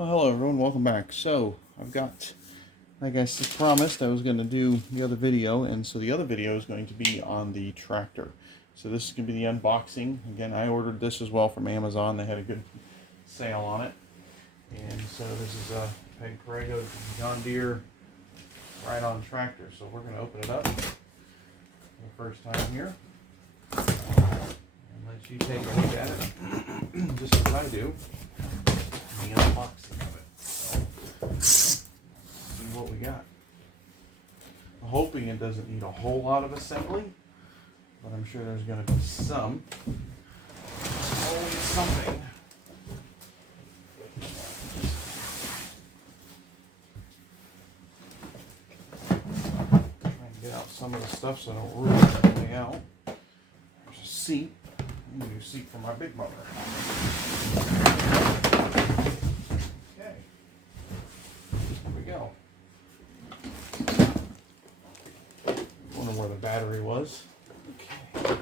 Oh, hello everyone, welcome back. So, I've got, like I promised, I was going to do the other video, and so the other video is going to be on the tractor. So this is going to be the unboxing. Again, I ordered this as well from Amazon. They had a good sale on it. And so this is a Peg Perego John Deere ride-on tractor. So we're going to open it up for the first time here. And let you take a look at it, just as I do. The unboxing of it. So, see what we got. I'm hoping it doesn't need a whole lot of assembly, but I'm sure there's going to be some. Always something. Trying to get out some of the stuff so I don't ruin everything out. There's a seat. A new seat for my big motor. Go. Wonder where the battery was. Okay. Let's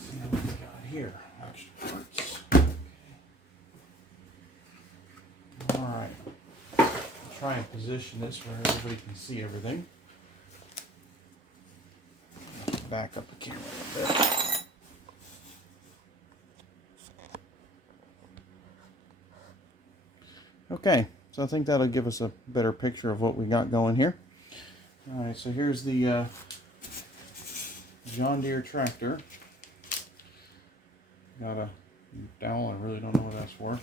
see what we got here. Extra parts. Okay. Alright. I'll try and position this where everybody can see everything. Back up the camera a bit. Okay. So I think that'll give us a better picture of what we got going here. Alright, so here's the John Deere tractor. Got a dowel, I really don't know what that's for.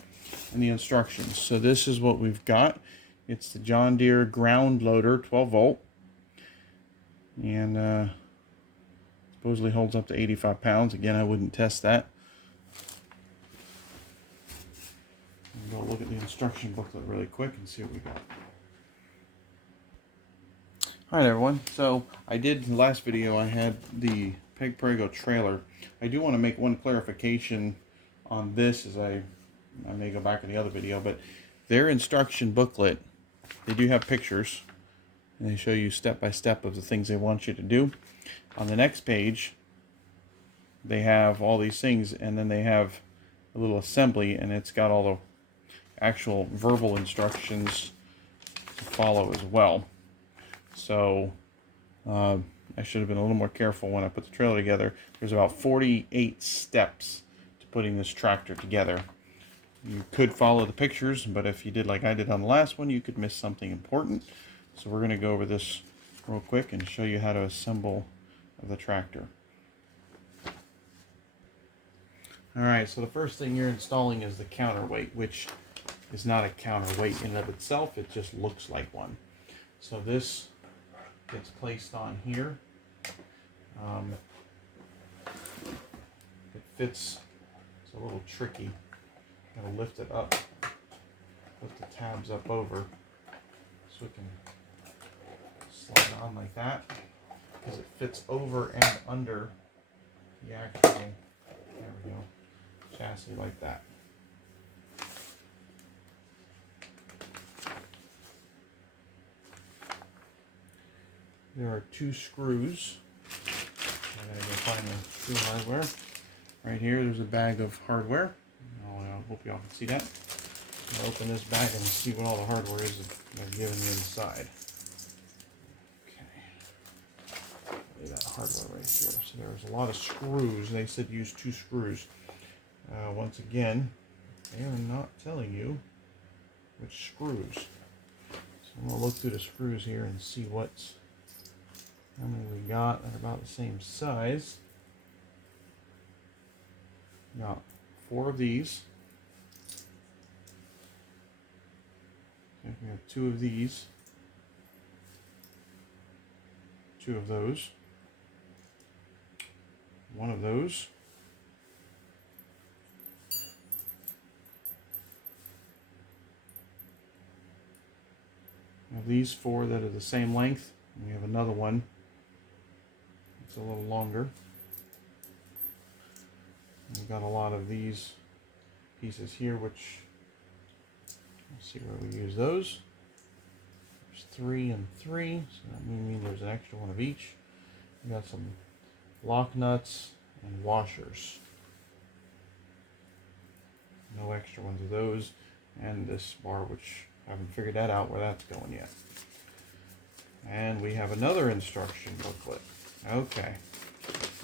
And the instructions. So this is what we've got. It's the John Deere Ground Loader 12 volt. And supposedly holds up to 85 pounds. Again, I wouldn't test that. Go look at the instruction booklet really quick and see what we got. Alright everyone, so I did in the last video, I had the Peg Perego trailer. I do want to make one clarification on this, as I may go back in the other video, but their instruction booklet, they do have pictures, and they show you step by step of the things they want you to do. On the next page, they have all these things, and then they have a little assembly, and it's got all the actual verbal instructions to follow as well. So I should have been a little more careful when I put the trailer together. There's about 48 steps to putting this tractor together. You could follow the pictures, but if you did like I did on the last one, you could miss something important. So we're going to go over this real quick and show you how to assemble the tractor. Alright, so the first thing you're installing is the counterweight, which is not a counterweight in and of itself, it just looks like one. So this gets placed on here. It fits, it's a little tricky. I'm going to lift it up, lift the tabs up over, so it can slide on like that, because it fits over and under the actual, there we go, chassis like that. There are two screws. I gotta go find the screw hardware. Right here, there's a bag of hardware. I hope y'all can see that. I'll open this bag and see what all the hardware is that they're giving me inside. Okay. Look at that hardware right here. So there's a lot of screws. They said use two screws. Once again, they are not telling you which screws. So I'm gonna look through the screws here and see how many we got. They're about the same size. Got 4 of these. Okay, we have 2 of these. 2 of those. 1 of those. We have these 4 that are the same length. And we have another one. It's a little longer. We've got a lot of these pieces here, which, let's see where we use those. There's 3 and 3, so that means there's an extra one of each. We got some lock nuts and washers. No extra ones of those. and this bar, which I haven't figured that out where that's going yet. And we have another instruction booklet. Okay,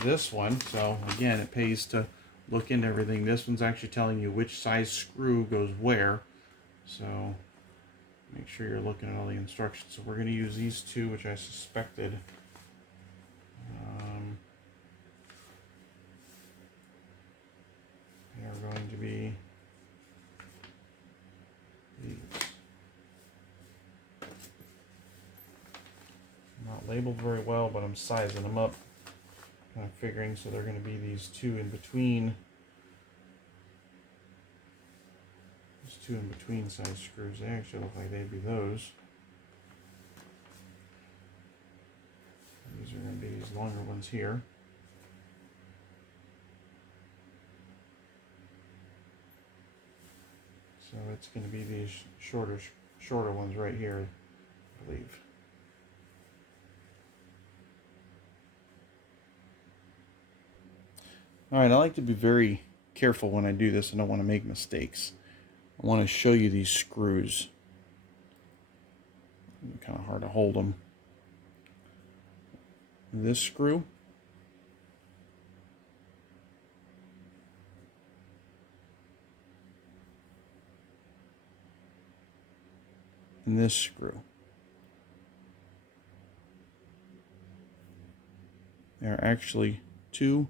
this one, so again, it pays to look into everything. This one's actually telling you which size screw goes where, so make sure you're looking at all the instructions. So we're going to use these two, which I suspected. They are going to be these. Not labeled very well, but I'm sizing them up. Kind of figuring, so they're going to be these two in between. These two in between size screws. They actually look like they'd be those. These are going to be these longer ones here. So it's going to be these shorter ones right here, I believe. Alright, I like to be very careful when I do this. I don't want to make mistakes. I want to show you these screws. It's kind of hard to hold them. This screw, and this screw. They're actually two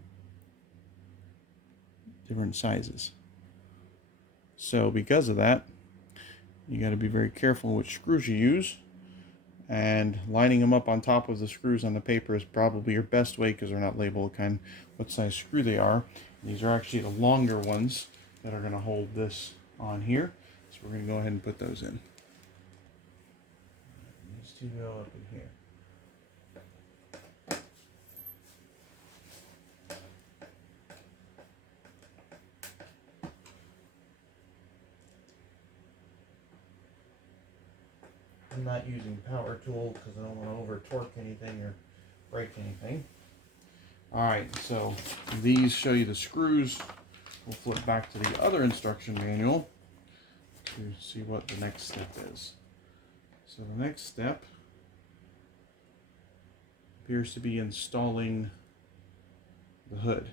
different sizes. So because of that, you got to be very careful which screws you use, and lining them up on top of the screws on the paper is probably your best way, because they're not labeled what size screw they are. And these are actually the longer ones that are going to hold this on here. So we're going to go ahead and put those in. These two go up in here. I'm not using power tool because I don't want to over torque anything or break anything. Alright, so these show you the screws. We'll flip back to the other instruction manual to see what the next step is. So the next step appears to be installing the hood.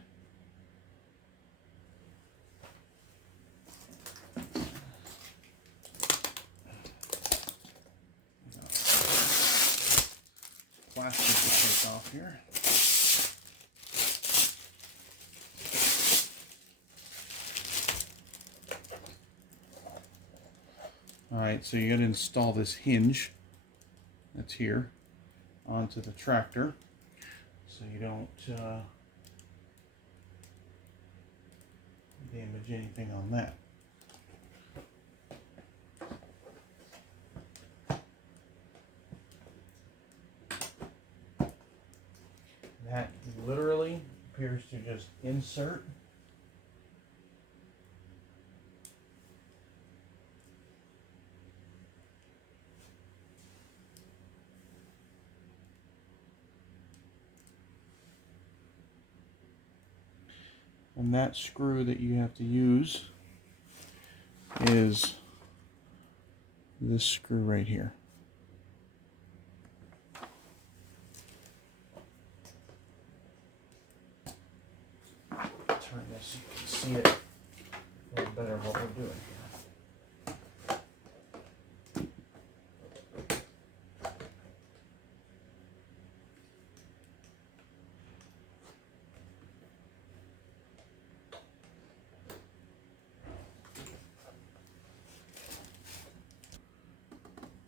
Plastic to take off here. Alright, so you got to install this hinge that's here onto the tractor so you don't damage anything on that. That literally appears to just insert and that screw that you have to use is this screw right here. Turn this so you can see it a little better what we're doing here.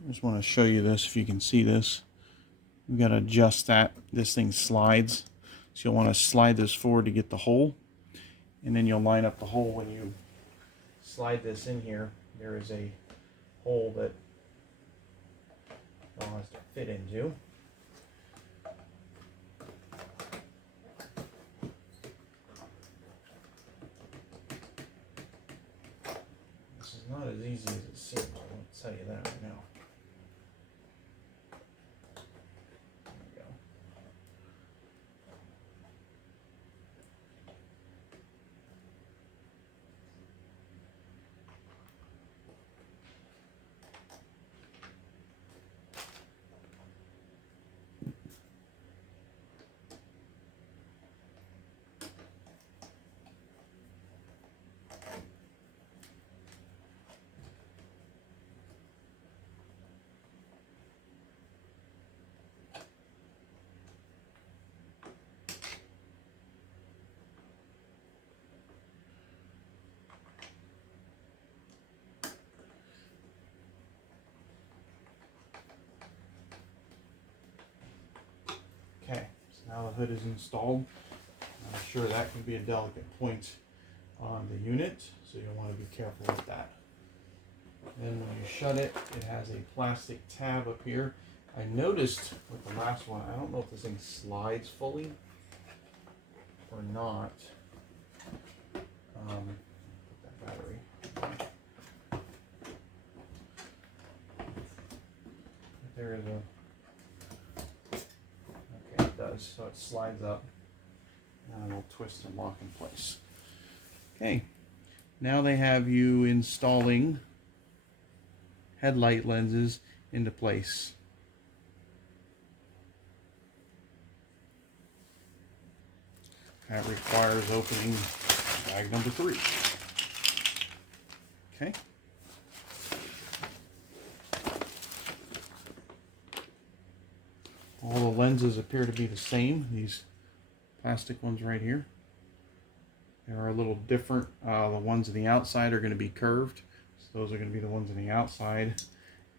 I just want to show you this, if you can see this. We've got to adjust that. This thing slides. So you'll want to slide this forward to get the hole. And then you'll line up the hole when you slide this in here. There is a hole that it has to fit into. This is not as easy as it seems, I'll tell you that right now. how the hood is installed. I'm sure that can be a delicate point on the unit, so you'll want to be careful with that. Then when you shut it, it has a plastic tab up here. I noticed with the last one, I don't know if this thing slides fully or not. Put that battery. There is a, okay, it does, so it slides up and it'll twist and lock in place. Okay, now they have you installing headlight lenses into place. That requires opening bag number 3. Okay. All the lenses appear to be the same. These plastic ones right here. They are a little different. The ones on the outside are going to be curved. So those are going to be the ones on the outside.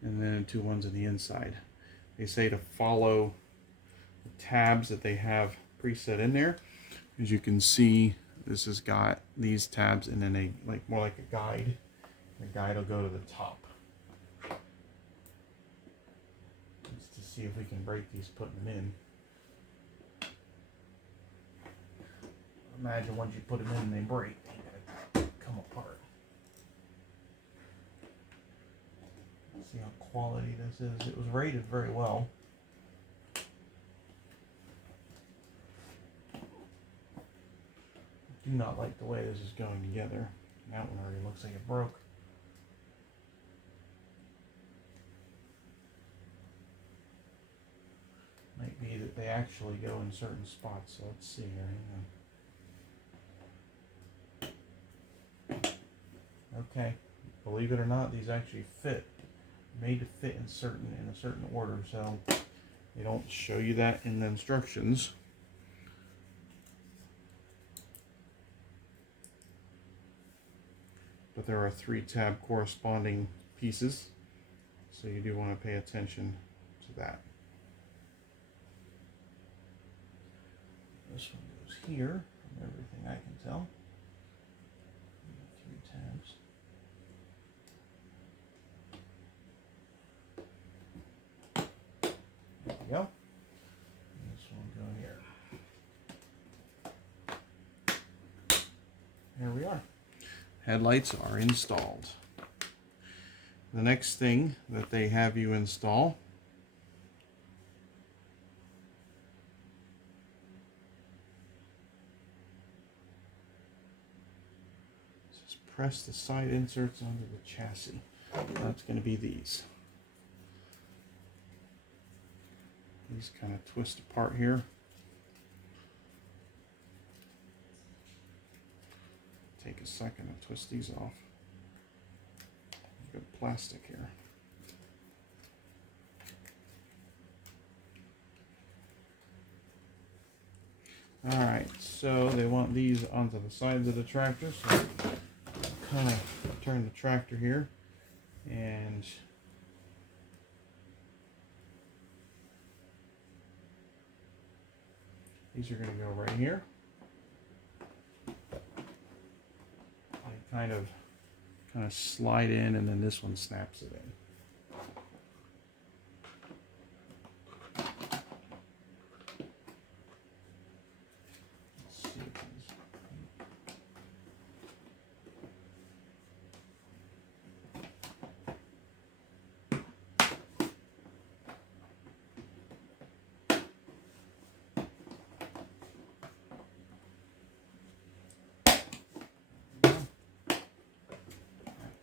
And then 2 ones on the inside. They say to follow the tabs that they have preset in there. As you can see, this has got these tabs and then more like a guide. The guide will go to the top. Just to see if we can break these putting them in. Imagine once you put them in and they break, they're gonna come apart. Let's see how quality this is. It was rated very well. I do not like the way this is going together. That one already looks like it broke. Might be that they actually go in certain spots, so let's see here. Hang on. Okay, believe it or not, these actually fit. Made to fit in a certain order, so they don't show you that in the instructions. But there are 3 tab corresponding pieces, so you do want to pay attention to that. This one goes here, from everything I can tell. 3 tabs. There we go. And this one go here. There we are. Headlights are installed. The next thing that they have you install is press the side inserts onto the chassis. That's going to be these. These kind of twist apart here. Take a second to twist these off. Good plastic here. Alright, so they want these onto the sides of the tractor, so kind of turn the tractor here, and these are going to go right here. Kind of slide in, and then this one snaps it in. Let's see if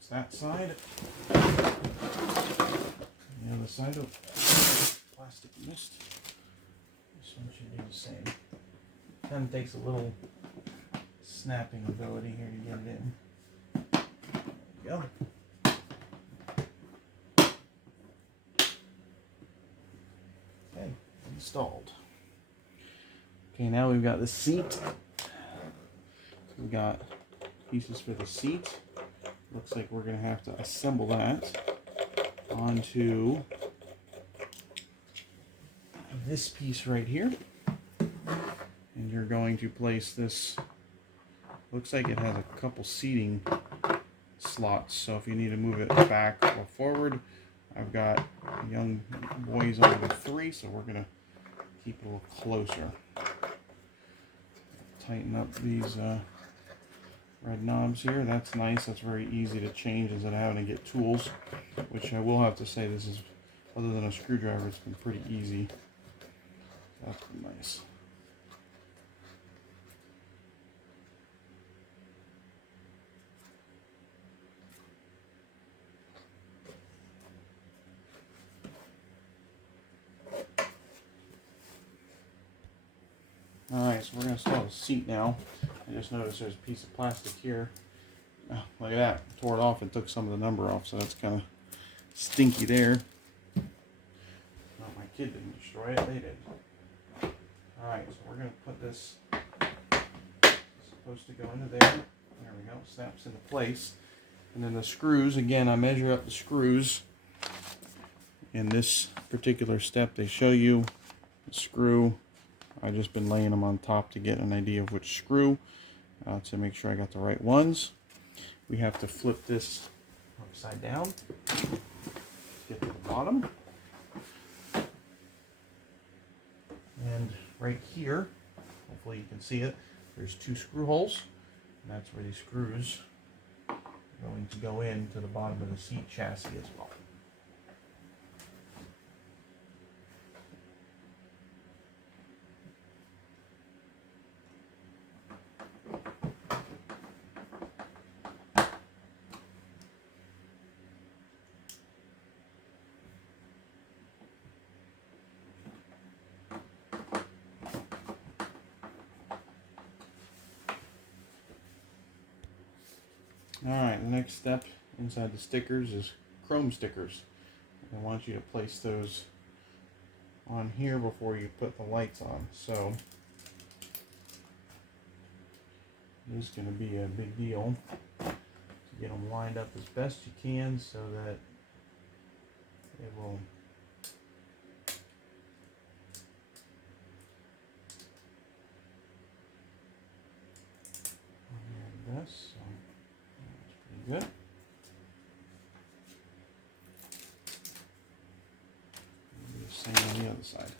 that side. The other side of plastic mist. This one should do the same. Kind of takes a little snapping ability here to get it in. There we go. Okay, installed. Okay, now we've got the seat. So we've got pieces for the seat. Looks like we're going to have to assemble that onto this piece right here. And And you're going to place this, looks like it has a couple seating slots, so if you need to move it back or forward, I've got young boys under 3, so we're going to keep it a little closer. Tighten up these red knobs here. That's nice. That's very easy to change instead of having to get tools, which I will have to say, this is, other than a screwdriver, it's been pretty easy. That's nice. Alright, so we're going to install the seat now. I just noticed there's a piece of plastic here. Oh, look at that. Tore it off and took some of the number off, so that's kind of stinky there. Not my kid didn't destroy it, they did. Alright, so we're going to put this, it's supposed to go into there. There we go, snaps into place. And then the screws, again, I measure up the screws. In this particular step, they show you the screw. I've just been laying them on top to get an idea of which screw, to make sure I got the right ones. We have to flip this upside down, get to the bottom. And right here, hopefully you can see it, there's 2 screw holes. And that's where these screws are going to go into the bottom of the seat chassis as well. Alright, the next step inside the stickers is chrome stickers. I want you to place those on here before you put the lights on. So this is going to be a big deal to get them lined up as best you can so that it will this. So that's pretty good. Do the same on the other side.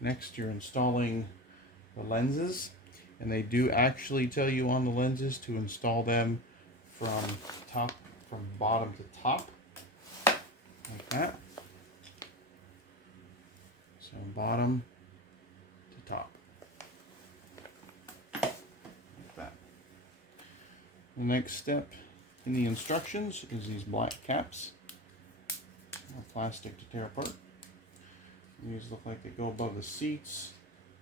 Next, you're installing the lenses, and they do actually tell you on the lenses to install them from bottom to top, like that. So bottom to top, like that. The next step in the instructions is these black caps, plastic to tear apart. These look like they go above the seats.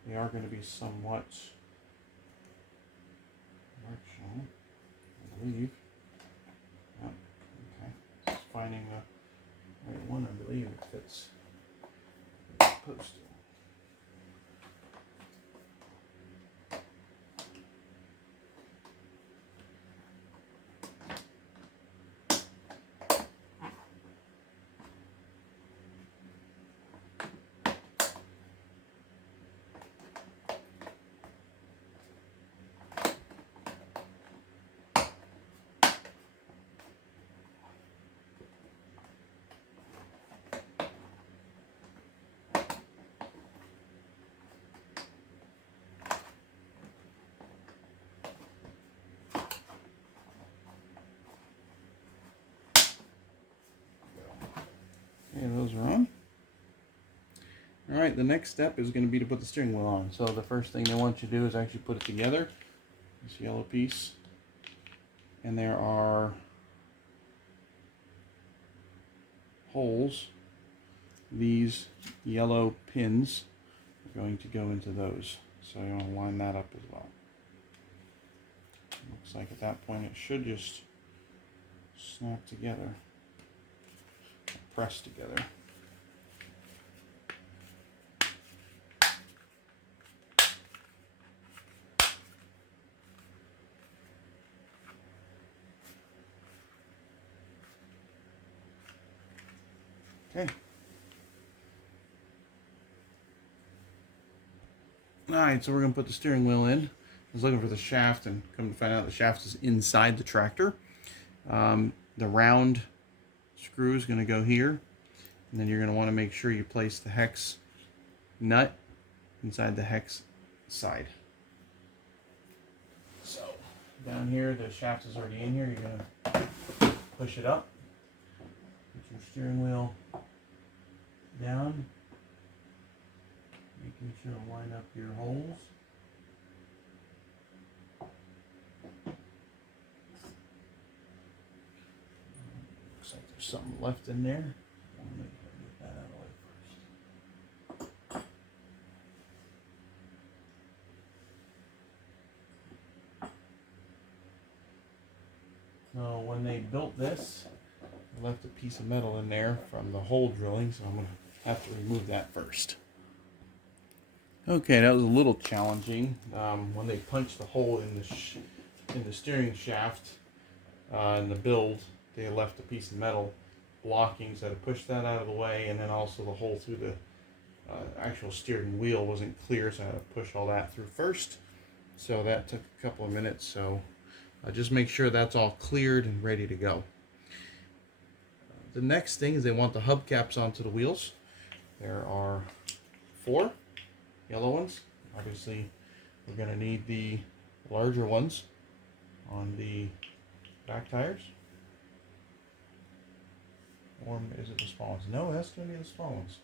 They are going to be somewhat directional, I believe. Yep. Okay. Just finding the right one. I believe it fits where it's supposed to. Okay, those are on. Alright, the next step is going to be to put the steering wheel on. So the first thing they want you to do is actually put it together. This yellow piece. And there are holes. These yellow pins are going to go into those. So you want to line that up as well. Looks like at that point it should just snap together. Press together. Okay. Alright, so we're going to put the steering wheel in. I was looking for the shaft and come to find out the shaft is inside the tractor. The round screw is going to go here. And then you're going to want to make sure you place the hex nut inside the hex side. So down here, the shaft is already in here. You're going to push it up. Put your steering wheel down. Making sure to line up your holes. Looks like there's something left in there. I'll make sure I get that out of the way first. So when they built this, they left a piece of metal in there from the hole drilling, so I'm going to have to remove that first. Okay, that was a little challenging. When they punched the hole in the steering shaft in the build, they left a piece of metal blocking, so I had to push that out of the way, and then also the hole through the actual steering wheel wasn't clear, so I had to push all that through first. So that took a couple of minutes, so just make sure that's all cleared and ready to go. The next thing is they want the hubcaps onto the wheels. There are 4 yellow ones. Obviously, we're going to need the larger ones on the back tires. Or is it the small ones? No, that's going to be the small ones.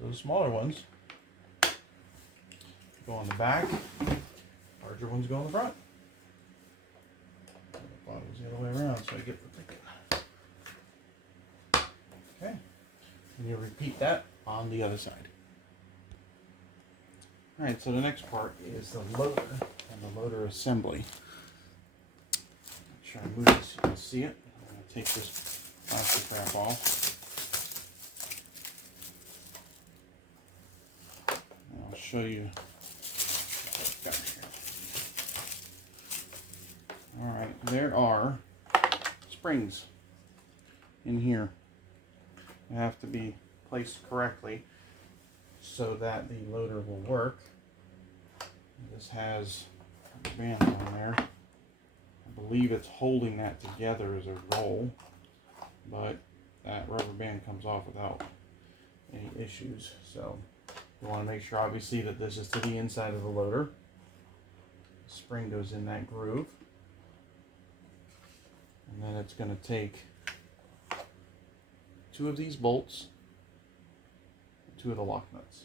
So the smaller ones go on the back, larger ones go on the front. The bottom's the other way around, so I get the thick. Okay, and you repeat that on the other side. Alright, so the next part is the loader and the loader assembly. Try to move this so you can see it. I'm going to take this plastic wrap off. And I'll show you what I've got here. Alright, there are springs in here. They have to be placed correctly so that the loader will work. This has a band on there. I believe it's holding that together as a roll, but that rubber band comes off without any issues. So you want to make sure obviously that this is to the inside of the loader. The spring goes in that groove. And then it's going to take 2 of these bolts, 2 of the lock nuts.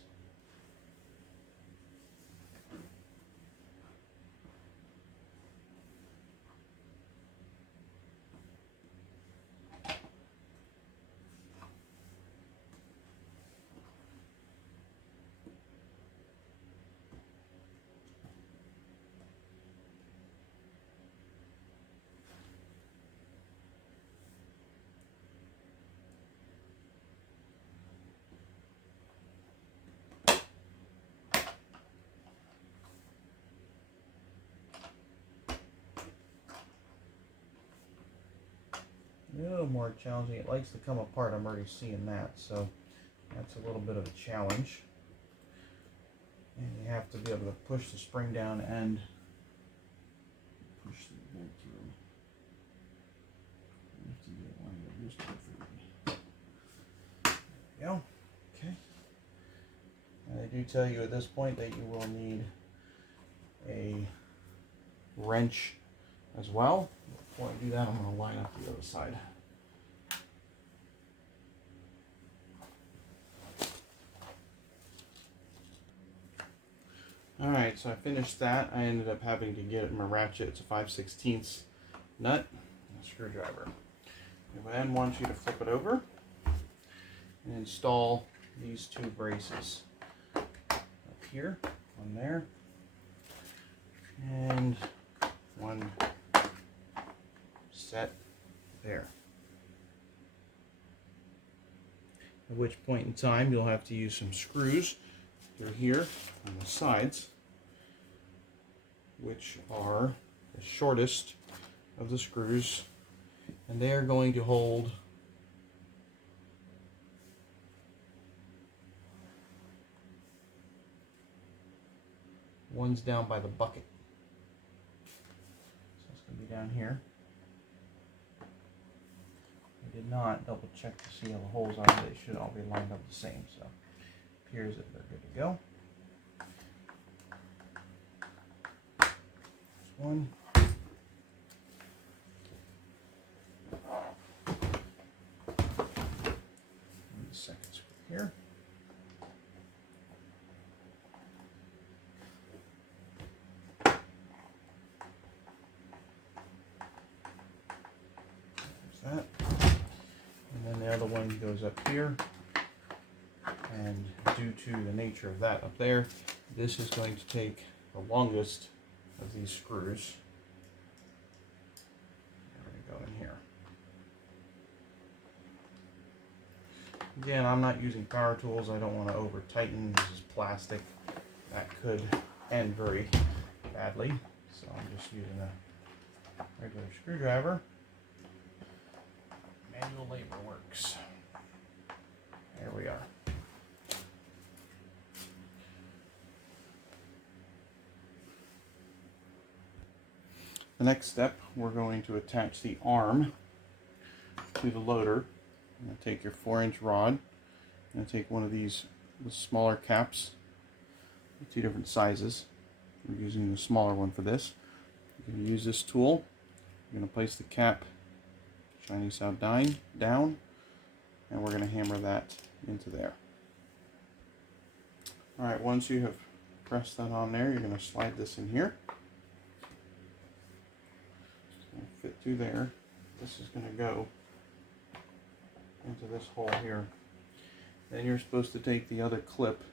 A little more challenging. It likes to come apart. I'm already seeing that, so that's a little bit of a challenge. And you have to be able to push the spring down and push the bolt through. You have to get it lined up just perfectly. There we go. Okay. And they do tell you at this point that you will need a wrench as well. Before I do that, I'm going to line up the other side. Alright, so I finished that. I ended up having to get my ratchet. It's a 5/16 nut and a screwdriver. I then want you to flip it over and install these 2 braces. Up here, one there, and one set there. At which point in time you'll have to use some screws through here on the sides, which are the shortest of the screws, and they are going to hold One's down by the bucket. So it's going to be down here. I did not double check to see how the holes are. They should all be lined up the same. So it appears that they're good to go. There's one. And the second screw here. There's that. And then the other one goes up here. And due to the nature of that up there, this is going to take the longest of these screws. There we go in here. Again, I'm not using power tools. I don't want to over tighten. This is plastic. That could end very badly. So I'm just using a regular screwdriver. Manual labor works. There we are. The next step, we're going to attach the arm to the loader. I'm going to take your 4-inch rod. I'm going to take one of these smaller caps, 2 different sizes. We're using the smaller one for this. You're going to use this tool. You're going to place the cap shiny side down, and we're going to hammer that into there. Alright, once you have pressed that on there, you're going to slide this in here. Fit through there. This is going to go into this hole here. Then you're supposed to take the other clip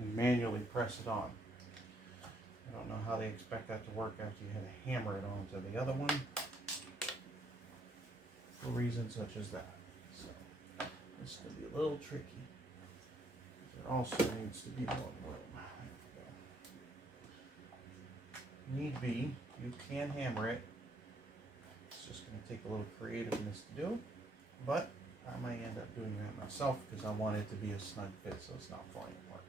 and manually press it on. I don't know how they expect that to work after you had to hammer it onto the other one for reasons such as that. So this is going to be a little tricky. There also needs to be more room. Need be, you can hammer it. It's just going to take a little creativeness to do, but I might end up doing that myself because I want it to be a snug fit so it's not falling apart.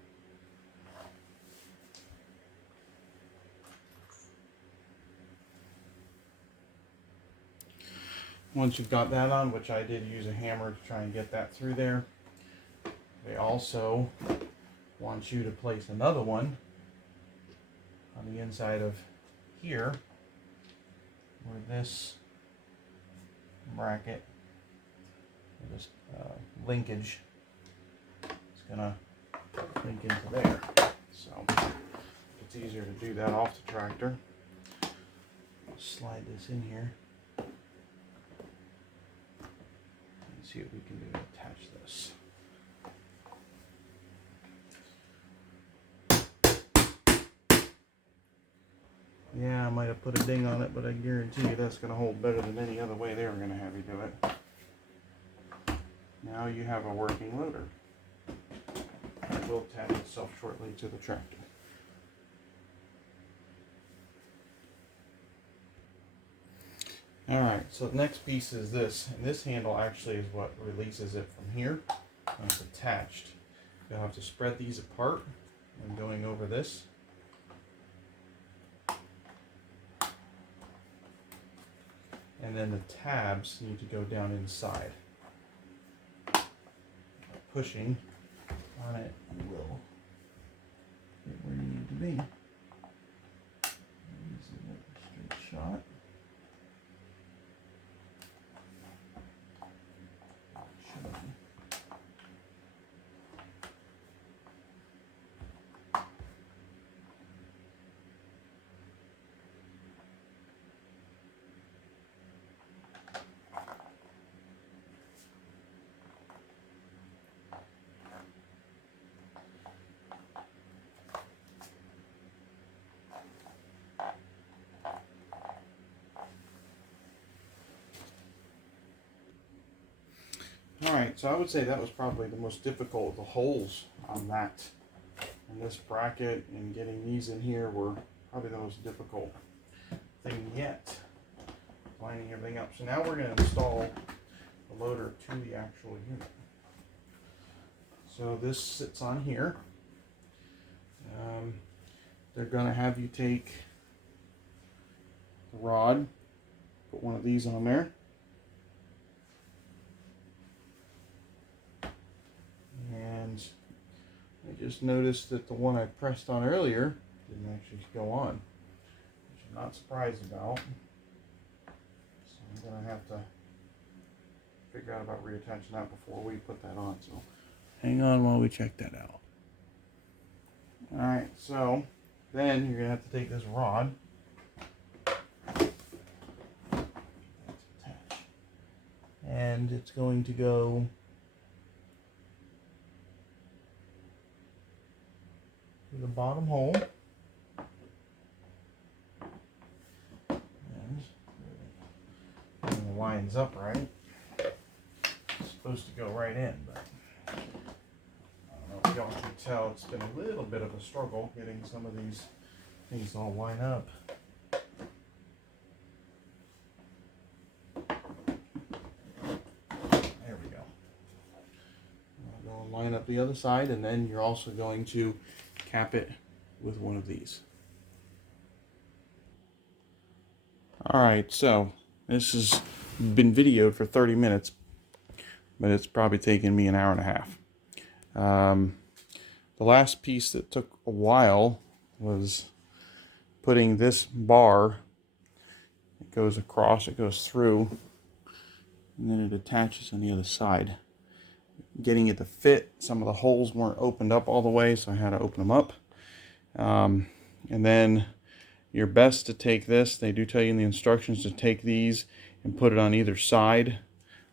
Once you've got that on, which I did use a hammer to try and get that through there, they also want you to place another one on the inside of here where this bracket, this linkage is going to link into there. So it's easier to do that off the tractor. I'll slide this in here and see what we can do to attach this. Yeah, I might have put a ding on it, but I guarantee you that's going to hold better than any other way they were going to have you do it. Now you have a working loader. It will attach itself shortly to the tractor. Alright, so the next piece is this, and this handle actually is what releases it from here. When it's attached, you'll have to spread these apart and going over this. And then the tabs need to go down inside. Pushing on it, you will get where you need to be. Easy straight shot. Should be. Alright, so I would say that was probably the most difficult. The holes on that and this bracket and getting these in here were probably the most difficult thing yet. Lining everything up. So now we're going to install the loader to the actual unit. So this sits on here. they're going to have you take the rod, put one of these on there, and I just noticed that the one I pressed on earlier didn't actually go on, which I'm not surprised about. So I'm going to have to figure out about reattaching that before we put that on. So hang on while we check that out. Alright, so then you're going to have to take this rod, and it's going to go to the bottom hole, and it lines up right. It's supposed to go right in, but I don't know if y'all can tell, it's been a little bit of a struggle getting some of these things to all line up. There we go. I'll go and line up the other side, and then you're also going to cap it with one of these. Alright, so this has been videoed for 30 minutes, but it's probably taken me an hour and a half. The last piece that took a while was putting this bar. It goes across, it goes through, and then it attaches on the other side. Getting it to fit, some of the holes weren't opened up all the way, so I had to open them up. And then you're best to take this, they do tell you in the instructions to take these and put it on either side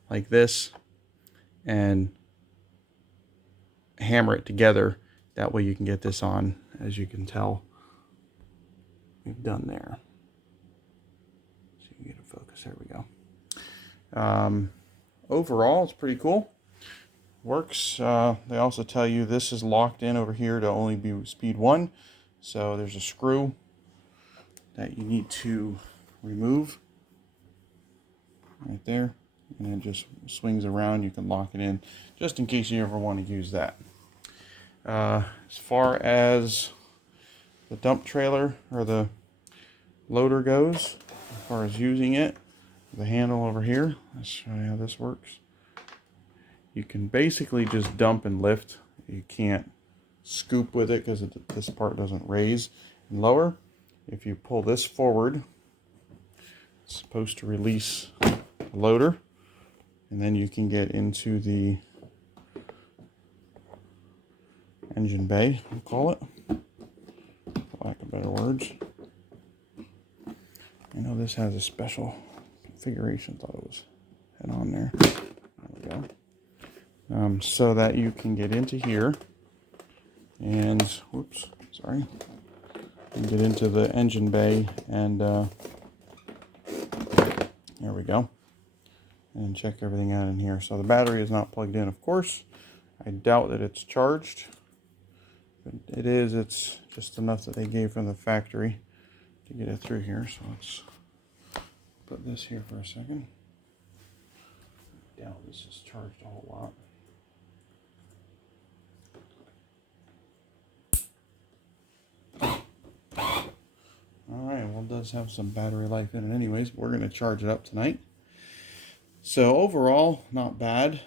like this and hammer it together. That way you can get this on, as you can tell we've done there. So you can get a focus, there we go. Overall it's pretty cool, works. They also tell you this is locked in over here to only be speed 1, so there's a screw that you need to remove right there, and it just swings around. You can lock it in just in case you ever want to use that. As far as the dump trailer or the loader goes, as far as using it, the handle over here, let's show you how this works. You can basically just dump and lift. You can't scoop with it because this part doesn't raise and lower. If you pull this forward, it's supposed to release the loader, and then you can get into the engine bay, we'll call it, for lack of better words. I know this has a special configuration, thought it was head on there. There we go. So that you can get into here and, whoops, sorry, and get into the engine bay, and there we go, and check everything out in here. So the battery is not plugged in, of course. I doubt that it's charged. It is, it's just enough that they gave from the factory to get it through here. So let's put this here for a second. I doubt this is charged a whole lot. Alright, well, it does have some battery life in it anyways, but we're going to charge it up tonight. So overall, not bad.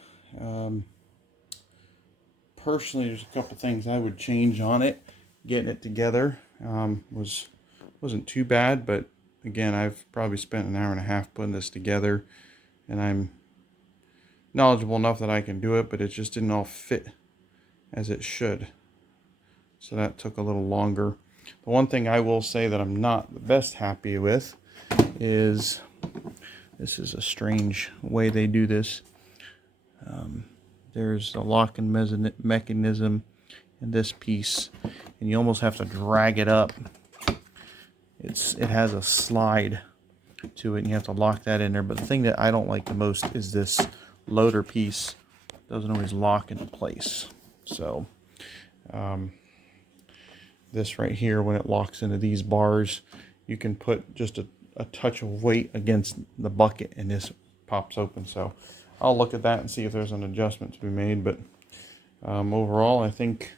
Personally, there's a couple things I would change on it. Getting it together wasn't too bad, but again, I've probably spent an hour and a half putting this together, and I'm knowledgeable enough that I can do it, but it just didn't all fit as it should. So that took a little longer. The one thing I will say that I'm not the best happy with is, this is a strange way they do this. There's a locking mechanism in this piece, and you almost have to drag it up. It has a slide to it, and you have to lock that in there. But the thing that I don't like the most is this loader piece doesn't always lock into place. So this right here, when it locks into these bars, you can put just a touch of weight against the bucket, and this pops open. So I'll look at that and see if there's an adjustment to be made. But overall, I think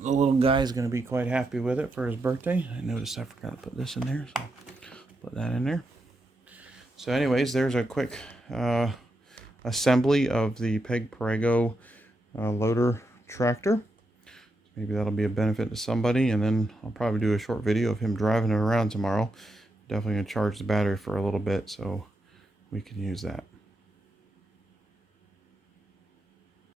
the little guy's going to be quite happy with it for his birthday. I noticed I forgot to put this in there, so put that in there. So anyways, there's a quick assembly of the Peg Perego loader tractor. Maybe that'll be a benefit to somebody, and then I'll probably do a short video of him driving it around tomorrow. Definitely going to charge the battery for a little bit so we can use that.